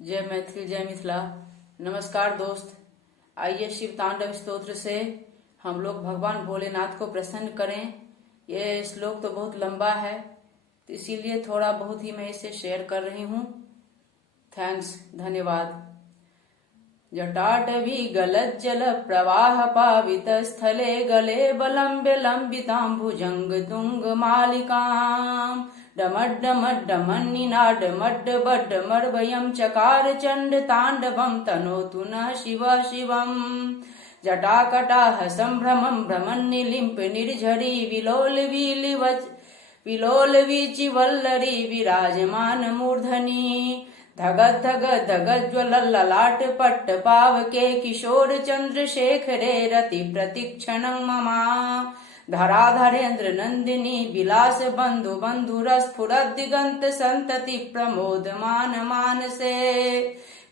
जय मैथिली जय मिथिला। नमस्कार दोस्त, आइए शिव तांडव स्तोत्र से हम लोग भगवान भोलेनाथ को प्रसन्न करें। ये श्लोक तो बहुत लंबा है, तो इसीलिए थोड़ा बहुत ही मैं इसे शेयर कर रही हूँ। थैंक्स, धन्यवाद। जटाटवी गलज्जल प्रवाह पावित स्थले गले बलम्ब्य लंबितां भुजंग तुंग मालिकाम् डमड्डमड्डमन्निनाडमड्डबड्डमर्वयं चकार चंड तांडवं तनोतु नः शिव शिवम्। जटाकटाह संभ्रमं भ्रमन्निलिम्प निर्झरी विलोलवीचिवल्लरी विराजमान मूर्धनि। धगत धगत धगत ज्वलल्ललाट पट्ट पावके किशोर चंद्रशेखरे रति प्रतिक्षणं ममा। धराधरेन्द्र नंदिनी विलास बंधु बंधुरस्फुरद दिगंत संतति प्रमोदमान मानसे।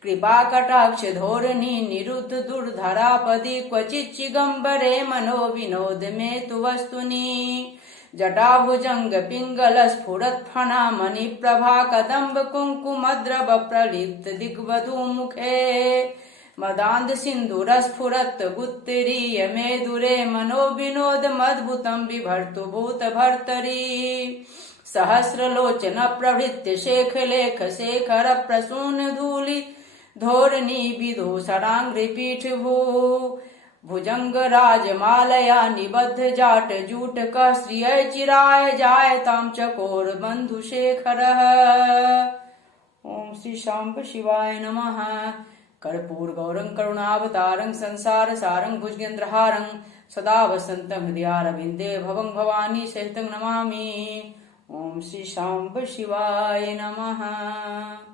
कृपा कटाक्ष धोरणी निरुद्ध दुर्धरापदि क्वचित् चिगंबरे मनो विनोद में तु वस्तुनि। जटाभुजंग पिंगल स्फुरत फणा मणि प्रभा कदम्ब कुंकुमद्रव प्रलिप्त दिग्वधू मुखे। मदांध सिंधुरस्फुरत गुत्तरीय मेदुरे मनो विनोद मद्भुतं बिभर्तु भूत भर्तरी। सहस्रलोचन प्रभृत्य शेख लेख शेखर प्रसून धूलि धोरणी विदूषणांग्रि पीठ भू। भुजंग राजमालया निबद्ध जाट जूटक श्रिय चिराय जायतां चकोर बंधु शेखरः। ओम श्री शांब शिवाय नमः। कर्पूर गौरं करुणावतारं संसार सारं भुजगेन्द्रहारं सदा वसन्तं हृदयारविन्दे भवं भवानी सहितं नमामि। ओम श्री शांब शिवाय नमः।